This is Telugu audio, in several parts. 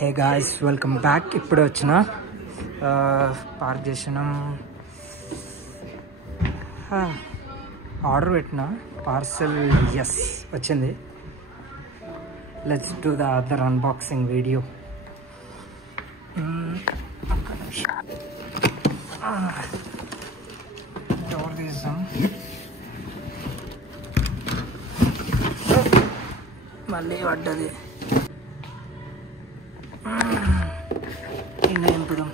Hey guys, welcome back. ఇప్పుడు వచ్చిన పార్క్ చేసినాం, ఆర్డర్ పెట్టిన పార్సల్ ఎస్ వచ్చింది. Let's do the other unboxing video. Door తీసాం, మళ్ళీ పడ్డది. నింపుదాం.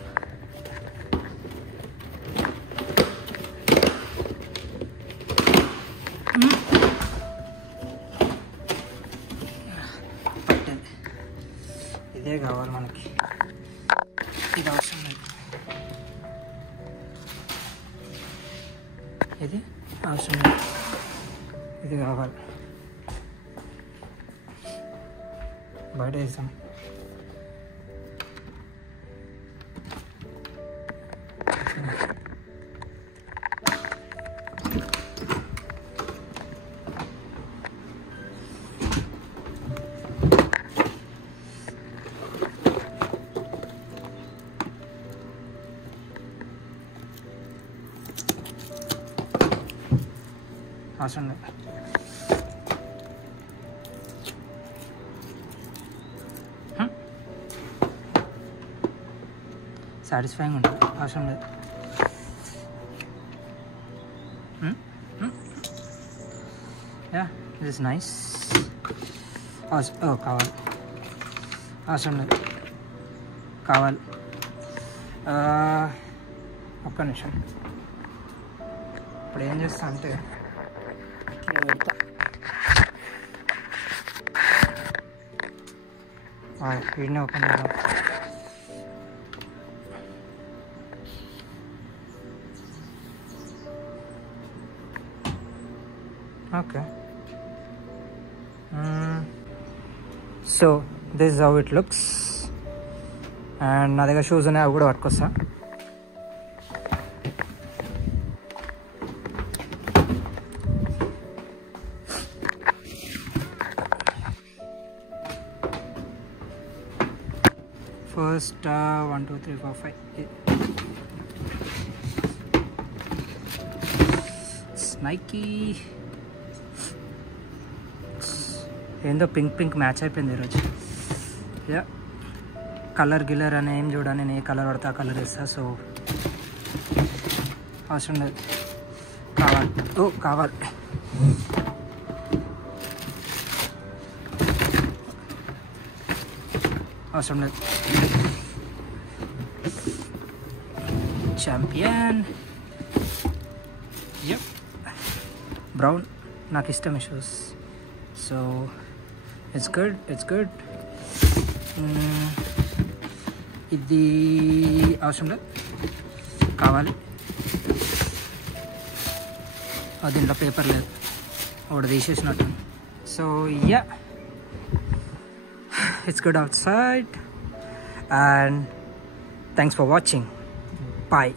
పట్టండి, ఇదే కావాలి మనకి. ఇది అవసరం లేదు, ఇది అవసరం లేదు, ఇది కావాలి. బయట వేసాం. అవసరం లేదు. సాటిస్ఫైయింగ్ ఉంటుంది, అవసరం లేదు. Yeah, this is nice. కావాలి, అవసరం లేదు, కావాలి. ఒక్క నిమిషం. ఇప్పుడు ఏం చేస్తా అంటే వీడిని ఓపెన్ చేద్దాం. Okay, so this is how it looks. And నా దగ్గర షూస్ ఉన్నాయి, అవి కూడా పట్టుకొస్తా. First 1 2 3 4 5 Nike. ఏందో పింక్ మ్యాచ్ అయిపోయింది ఈరోజు. యా, కలర్ గిల్లర్ అని ఏం చూడ, నేను ఏ కలర్ పడితే ఆ కలర్ వేస్తా. సో అవసరం లేదు, కావాలి. కావాలి. అవసరం లేదు. ఛాంపియన్. యప్, బ్రౌన్ నాకు ఇష్టం షూస్. So it's good. ఇది అవసరం లేదు, కావాలి. దీంట్లో పేపర్ లేదు, ఒకటి తీసేసినట్టు. So yeah, it's good outside, and thanks for watching. Bye.